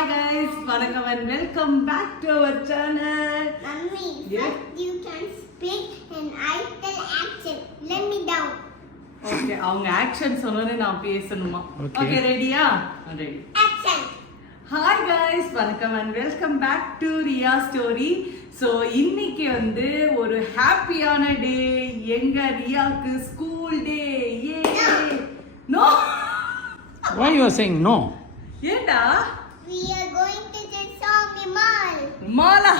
Hi guys, welcome and welcome back to our channel. Mummy, first you can speak and I tell action. Let me down. Okay, அவங்க action சொன்னோனே நான் பேசணுமா? Okay, ready-யா? Ready. Action. Hi guys, welcome and welcome back to Ria Story. So இன்னைக்கு வந்து ஒரு ஹாப்பியான day. எங்க ரியாக்கு school day. Yay! No. Why you are saying no? ஏண்டா? We are going to the Swami Mall. Mala.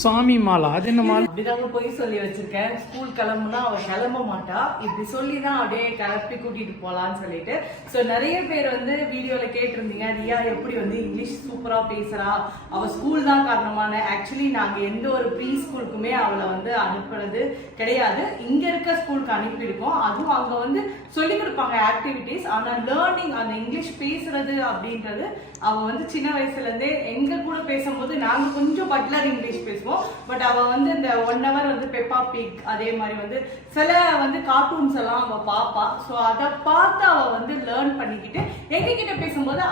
சாமி மாலா அது என்ன மால்? அப்படிதாங்க போய் சொல்லி வச்சிருக்கேன். ஸ்கூல் கிளம்புனா அவ கிளம்ப மாட்டா. இப்படி சொல்லி தான் அப்படியே கிளப்பி கூட்டிட்டு போலான்னு சொல்லிட்டு. ஸோ நிறைய பேர் வந்து வீடியோல கேட்டிருந்தீங்க ரியா எப்படி வந்து இங்கிலீஷ் சூப்பரா பேசுறா, அவ ஸ்கூல் தான் காரணமான. ஆக்சுவலி நாங்க எந்த ஒரு ப்ரீ ஸ்கூலுக்குமே அவளை வந்து அனுப்புனது கிடையாது. இங்க இருக்க ஸ்கூலுக்கு அனுப்பியிருக்கோம். அதுவும் அங்க வந்து சொல்லி கொடுப்பாங்க ஆக்டிவிட்டிஸ். ஆனா லேர்னிங் அந்த இங்கிலீஷ் பேசுறது அப்படின்றது அவ வந்து சின்ன வயசுல இருந்தே எங்க கூட பேசும்போது நாங்க கொஞ்சம் பட்லர் இங்கிலீஷ் பேசுவோம். பட் அவ வந்து இந்த 1 hour வந்து பெப்பா பிக், அதே மாதிரி வந்து சில வந்து கார்ட்டூன்ஸ் எல்லாம் அவ பாப்பா. ஸோ அதை பார்த்து அவ வந்து லேர்ன் பண்ணிக்கிட்டு எங்க கிட்ட பேசும்போது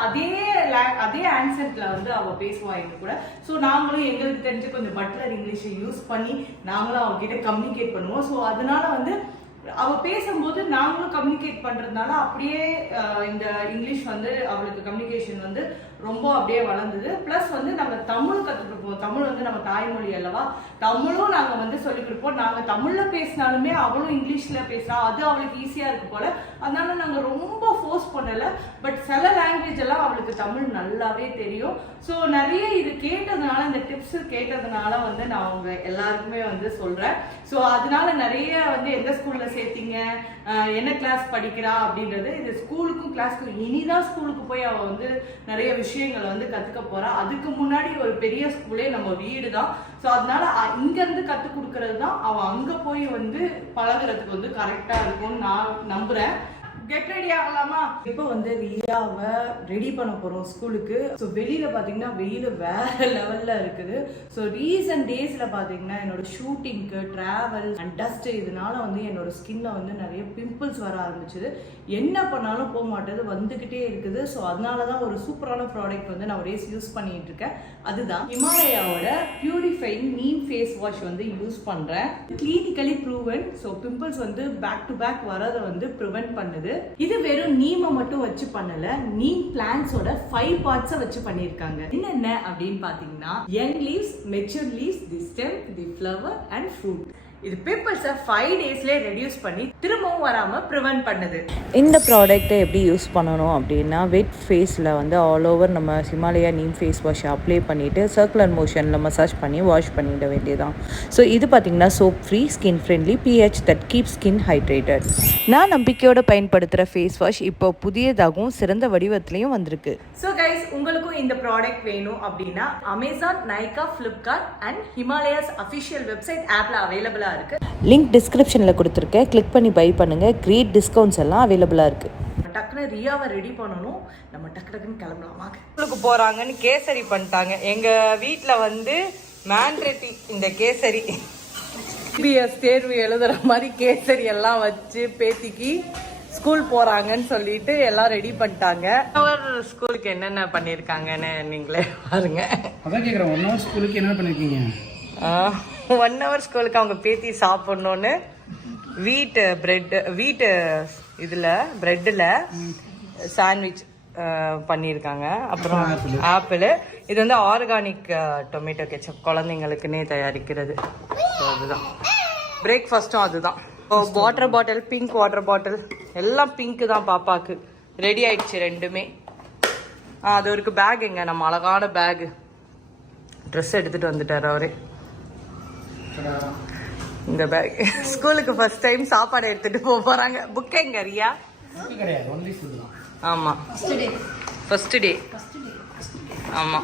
அதே ஆன்சென்ட்ல வந்து அவ பேசுவா எங்க கூட. ஸோ நாங்களும் எங்களுக்கு தெரிஞ்சு கொஞ்சம் பட்லர் இங்கிலீஷை யூஸ் பண்ணி நாங்களும் அவகிட்ட கம்யூனிகேட் பண்ணுவோம். ஸோ அதனால வந்து அவ பேசும்போது நாங்களும் கம்யூனிகேட் பண்றதுனால அப்படியே இந்த இங்கிலீஷ் வந்து அவளுக்கு கம்யூனிகேஷன் வந்து ரொம்ப அப்படியே வளர்ந்தது. பிளஸ் வந்து நாங்க தமிழ் கற்றுக் கொடுப்போம். தமிழ் வந்து நம்ம தாய்மொழி அல்லவா, தமிழும் நாங்க வந்து சொல்லிக் கொடுப்போம். நாங்க தமிழ்ல பேசினாலுமே அவளும் இங்கிலீஷ்ல பேசுறா, அது அவளுக்கு ஈஸியா இருக்கு போல. அதனால நாங்க ரொம்ப ஃபோர்ஸ் பண்ணல. பட் சில லாங்குவேஜ் எல்லாம் அவளுக்கு தமிழ் நல்லாவே தெரியும். ஸோ நிறைய இது கேட்டதுனால, இந்த டிப்ஸ் கேட்டதுனால வந்து நான் அவங்க எல்லாருக்குமே வந்து சொல்றேன். ஸோ அதனால நிறைய வந்து எந்த ஸ்கூல்ல சேர்த்தீங்க, என்ன கிளாஸ் படிக்கிறா அப்படின்றது, இது ஸ்கூலுக்கும் கிளாஸ்க்கும் இனிதான் ஸ்கூலுக்கு போய் அவ வந்து நிறைய விஷயங்களை வந்து கத்துக்க போறா. அதுக்கு முன்னாடி ஒரு பெரிய ஸ்கூலே நம்ம வீடு தான். ஸோ அதனால இங்க இருந்து கற்றுக் கொடுக்கறது தான் அவ அங்க போய் வந்து பழகுறதுக்கு வந்து கரெக்டா இருக்கும்னு நான் நம்புறேன். கெட் ரெடி ஆகலாமா? இப்போ வந்து ரியாவை ரெடி பண்ண போறோம் ஸ்கூலுக்கு. ஸோ வெளியில பாத்தீங்கன்னா வெயில் வேற லெவல்ல இருக்குது. ஸோ ரீசன்ட் டேஸ்ல பாத்தீங்கன்னா என்னோட ஷூட்டிங்க்கு, டிராவல் அண்ட் டஸ்ட் இதனால வந்து என்னோட ஸ்கின்ல வந்து நிறைய பிம்பிள்ஸ் வர ஆரம்பிச்சுது. என்ன பண்ணாலும் போக மாட்டேது, வந்துகிட்டே இருக்குது. ஸோ அதனாலதான் ஒரு சூப்பரான ப்ராடக்ட் வந்து நான் ரேஸ் யூஸ் பண்ணிட்டு இருக்கேன். அதுதான் ஹிமாலயாவோட பியூரிஃபைங் நீம் ஃபேஸ் வாஷ் வந்து யூஸ் பண்றேன். Clinically proven. ஸோ பிம்பிள்ஸ் வந்து பேக் டு பேக் வரதை வந்து ப்ரிவென்ட் பண்ணுது. இது வெறும் நீமை மட்டும் வச்சு பண்ணல, நீம் பிளான்ட்ஸோட 5 பார்ட்ஸை வச்சு பண்ணிருக்காங்க. என்னென்ன அப்படின்னு பாத்தீங்கன்னா young leaves, mature leaves, the stem, the flower and fruit. இது பிம்பிள்ஸை 5 டேஸ்ல ரெடியூஸ் பண்ணி திரும்பவும் வராம ப்ரிவென்ட் பண்ணுது. இந்த ப்ராடக்ட்டை எப்படி யூஸ் பண்ணணும் அப்படின்னா, வெட் ஃபேஸில் வந்து ஆல் ஓவர் நம்ம ஹிமாலயா நீம் ஃபேஸ் வாஷை அப்ளை பண்ணிவிட்டு சர்க்குலர் மோஷனில் மசாஜ் பண்ணி வாஷ் பண்ணிட வேண்டியதான். ஸோ இது பார்த்திங்கன்னா soap free, skin friendly, pH that keep skin hydrated. நான் நம்பிக்கையோடு பயன்படுத்துகிற ஃபேஸ் வாஷ் இப்போ புதியதாகவும் சிறந்த வடிவத்திலையும் வந்திருக்கு. ஸோ கைஸ், உங்களுக்கும் இந்த ப்ராடக்ட் வேணும் அப்படின்னா Amazon, Nykaa, Flipkart and Himalayas official website ஆப்ல அவைலபிளா இருக்கு. லிங்க் டிஸ்கிரிப்ஷனில் கொடுத்துருக்கேன், கிளிக் பண்ணி பை பண்ணுங்கள். கிரேட் டிஸ்கவுண்ட்ஸ் எல்லாம் அவைலபிளாக இருக்குது. டக்குனு ரியாவை ரெடி பண்ணணும். நம்ம டக்குன்னு கிளம்பலாமா? ஸ்கூலுக்கு போறாங்கன்னு கேசரி பண்ணிட்டாங்க. எங்க வீட்டுல வந்து மேண்ட்ரேட்டி இந்த கேசரி, பிஎஸ் தேர்வு எழுதுற மாதிரி கேசரி எல்லாம் வச்சு பேத்திக்கு ஸ்கூல் போறாங்கன்னு சொல்லிட்டு எல்லாம் ரெடி பண்ணிட்டாங்க. ஸ்கூலுக்கு என்னென்ன பண்ணிருக்காங்கன்னு நீங்களே பாருங்க. அதான் கேக்குறேன், 1 hour ஸ்கூலுக்கு என்ன பண்ணிருக்கீங்க? 1 hour ஸ்கூலுக்கு அவங்க பேத்தி சாப்பிடணும்னு வீட்டு இதுல பிரெட்ல சாண்ட்விச் பண்ணியிருக்காங்க. அப்புறம் ஆப்பிள். இது வந்து ஆர்கானிக் டொமேட்டோ கெச்சப், குழந்தைங்களுக்குன்னே தயாரிக்கிறது. ஸோ அதுதான் பிரேக்ஃபாஸ்ட்டும். அதுதான் water bottle, pink water bottle, எல்லாம் பிங்க் தான் பாப்பாக்கு. ரெடி ஆயிடுச்சு ரெண்டுமே. அது ஒரு பேக், எங்க நம்ம அழகான பேக் ட்ரெஸ் எடுத்துட்டு வந்துட்டாரு அவரே. இந்த பேக் ஸ்கூலுக்கு ஃபர்ஸ்ட் டைம் சாப்பாடு எடுத்துட்டு போறாங்க. புக் எங்க ரியா? ஆமா, ஃபர்ஸ்ட் டே. ஆமா.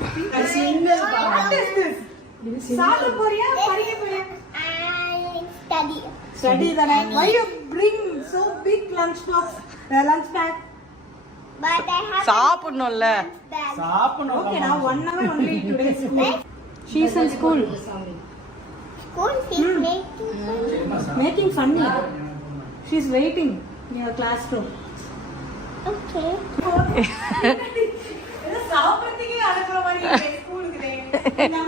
சாப்பிட போறியா, படிக்க போறியா? Study the night. Why you bring so big lunch box, lunch bag? But I have சாப்பிடணும்ல. சாப்பிடணும். Okay, now 1 hour only today school. She is in school. School is Making funny. She is waiting in your classroom. Okay. சாப்பிடுறதுக்கே அனுப்புற மாதிரி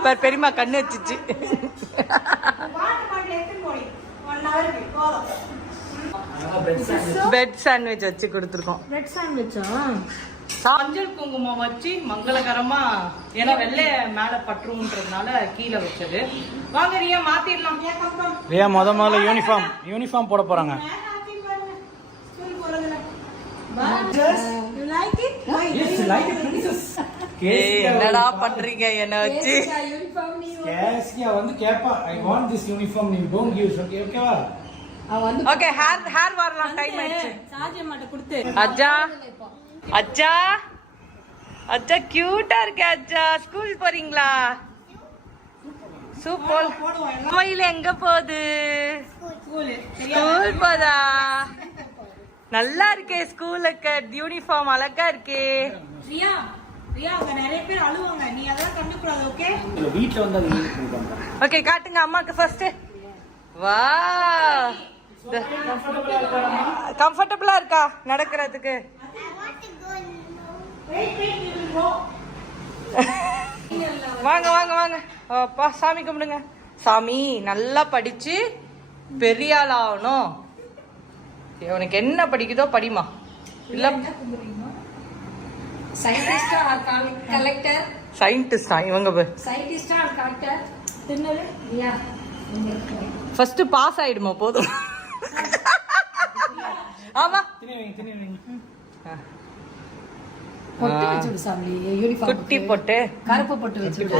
பார் பெரியம்மா கண்ணு வச்சிச்சு. Bed sandwich வச்சு கொடுத்துருக்கோம். Bread சாண்ட்விச்சா? மஞ்சள் குங்குமம் வச்சு மங்களகரமா, ஏன்னா வெள்ளை மேல பற்றுன்றதுனால கீழே வச்சது. வாங்க ரியா மாத்திடலாம். ரியா முதல்ல யூனிஃபார்ம் போட போறாங்க. You like it? என்னடா பண்றீங்க என்ன வச்சு? Uniform நீ கேசியா வந்து கேப்பா, I want this uniform, you don't give, ஓகேவா? ஓகே, ஹேர் வரலாம், டைம் ஆயிடுச்சு. சார்ஜ் மாட்ட கொடுத்து. அஜா அஜா அஜா கியூட்டா இருக்கு. அஜா ஸ்கூல் போறீங்களா? சூப்பர். மயில எங்க போகுது? ஸ்கூல் போதா? நல்லா இருக்கே ஸ்கூலுக்கு யூனிஃபார்ம், அழகா இருக்கே. ரியா அங்க நிறைய பேர் அழுவாங்க, நீ அதெல்லாம் கண்டுக்கூடாது. ஓகே, வீட்ல வந்து அது யூனிஃபார்ம் பண்றாங்க. ஓகே காட்டுங்க அம்மாக்கு ஃபர்ஸ்ட். வா, கம்ஃபர்டபுளா இருக்கா நடக்கிறதுக்கு? வாங்க வாங்க வாங்க. அப்பா சாமி கும்பிடுங்க. சாமி நல்லா படிச்சு பெரிய ஆள் ஆகணும். உனக்கு என்ன படிக்குதோ படிமா. இல்ல சயின்டிஸ்டா ஆர் கலெக்டர்? சயின்டிஸ்டா இவங்க. சயின்டிஸ்டா ஆர் கலெக்டர்? என்னது ரியா? ஃபர்ஸ்ட் பாஸ் ஆயிடுமா போதும். ஆமா பொட்டு வச்சு விடு சாமி. யூனிஃபார்ம் குட்டி போட்டு கருப்பு பொட்டு வச்சு விடு.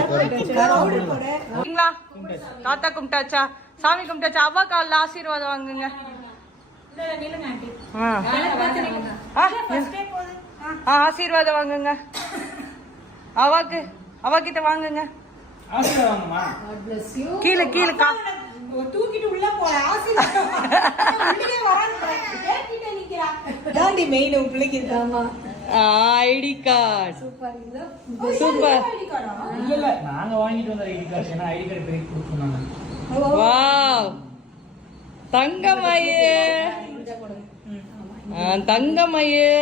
தாத்தா கும்பிட்டாச்சா? சாமி கும்பிட்டாச்சா? அவ்வா கால்ல ஆசீர்வாதம் வாங்குங்க. ஆசீர்வாதம் வாங்குங்க. அவாக்கு அவகிட்ட வாங்குங்க. ஆசீர்வாதம்மா. God bless you. கீழே கீழே தூக்கிட்டு உள்ள போற ஆசீர்வாதம். உள்ளே வராங்க. கேட்டிட்டே நிக்கிறா. தாண்டி மெயின் பிள்ளைக்கு. ஆமா. ID card. சூப்பர். இந்த சூப்பர். ஐடி கார்டா? இல்ல நாங்க வாங்கிட்டு வந்த ஐடி கார்டு, ஏன்னா ஐடி கார்டு பெரிய கொடுத்துனாங்க. வாவ், தங்கமயே தங்கமயே.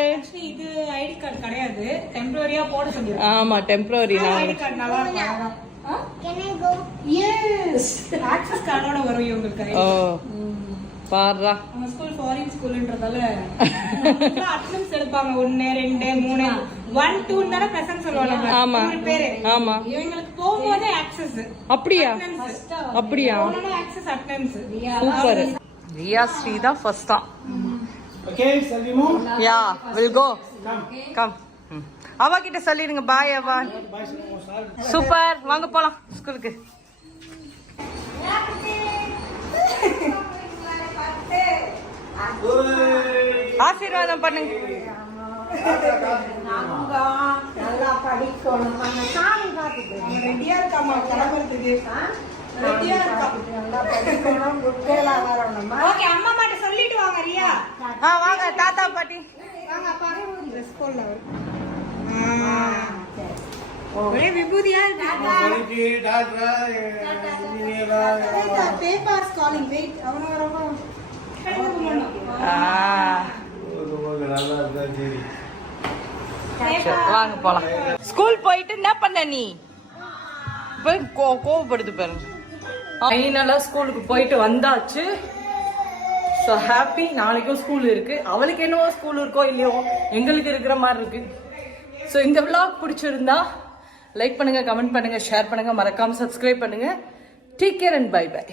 இது ஐடி கார்டு கிடையாது, டெம்பரரியா போட சொல்லிருக்கேன். ஆமா டெம்பரரி. ஐடி கார்டு நல்லா இருக்கும். Can I go? Yes, access கார்டோட வரும் இவங்களுக்கு. ஓ பாருடா. நம்ம ஸ்கூல் ஃபாரின் ஸ்கூல்ன்றதால அட்டெண்டன்ஸ் எடுப்பாங்க. 1 2 3 1 2 தான பிரசன்ட் சொல்லுவாங்க. ஆமா பேரு. ஆமா. இவங்களுக்கு போகும்போதே ஆக்சஸ். அப்படியா? அப்படியா? Access attendance. Super. Riya Sri தான் ஃபர்ஸ்ட் தான். ஓகே சல்லிமோ. Yeah will go. கம். அவா கிட்ட சொல்லிடுங்க பாய் அவா. சூப்பர், வாங்க போலாம் ஸ்கூலுக்கு. ஆசீர்வாதம் பண்ணுங்க. நல்லா படிக்கணும். சாமி பார்த்துட்டு ரெடியா இருக்காமா கிளம்புறதுக்கு? ரெடியா இருக்கா? நல்லா படிக்கணும். குட்டேலா வரணுமா? ஓகே, அம்மா மாட்ட சொல்லிட்டு வாங்க ரியா. வாங்க தாத்தா பாட்டி வாங்க அப்பா. ட்ரெஸ் கோட்ல வரும். ஒரே விபூதியா இருக்கு. Papers calling. வெயிட், அவன வரமா. வாங்க போலாம். ஸ்கூல் போயிட்டு என்ன பண்ண நீ? கோவப்படுது பாருங்க. ஃபைனலா ஸ்கூலுக்கு போயிட்டு வந்தாச்சு. So happy. நாளைக்கும் ஸ்கூல் இருக்கு. அவளுக்கு என்னவோ ஸ்கூல் இருக்கோ இல்லையோ, எங்களுக்கு இருக்கிற மாதிரி இருக்கு. ஸோ இந்த விளாக் பிடிச்சிருந்தா லைக் பண்ணுங்க, கமெண்ட் பண்ணுங்க, ஷேர் பண்ணுங்க, மறக்காம சப்ஸ்கிரைப் பண்ணுங்க. Take care and bye by.